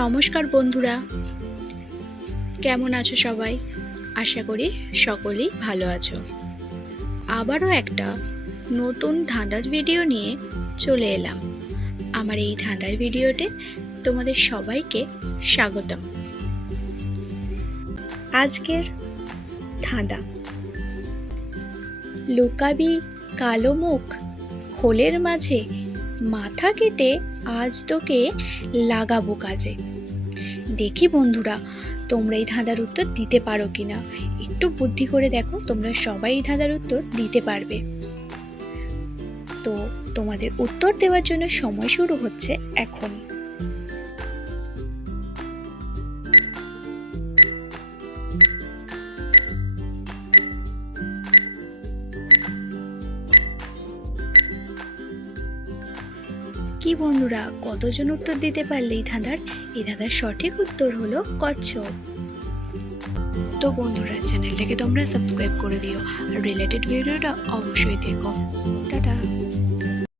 নমস্কার বন্ধুরা, কেমন আছো সবাই? আশা করি সকলেই ভালো আছো। আবারও একটা নতুন ধাঁধার ভিডিও নিয়ে চলে এলাম। আমার এই ধাঁধার ভিডিওতে তোমাদের সবাইকে স্বাগতম। আজকের ধাঁধা: লুকাবি কালো মুখ খোলের মাঝে, মাথা কেটে আজ তোকে লাগাবো কাজে। দেখি বন্ধুরা, তোমরা এই ধাঁধার উত্তর দিতে পারো কিনা। একটু বুদ্ধি করে দেখো, তোমরা সবাই এই ধাঁধার উত্তর দিতে পারবে। তো তোমাদের উত্তর দেওয়ার জন্য সময় শুরু হচ্ছে এখন। কি বন্ধুরা, কতজন উত্তর দিতে পারলে এই ধাঁধার সঠিক উত্তর হলো কচ্ছপ। তো বন্ধুরা, চ্যানেলটাকে তোমরা সাবস্ক্রাইব করে দিও আর রিলেটেড ভিডিওটা অবশ্যই দেখো। টাটা।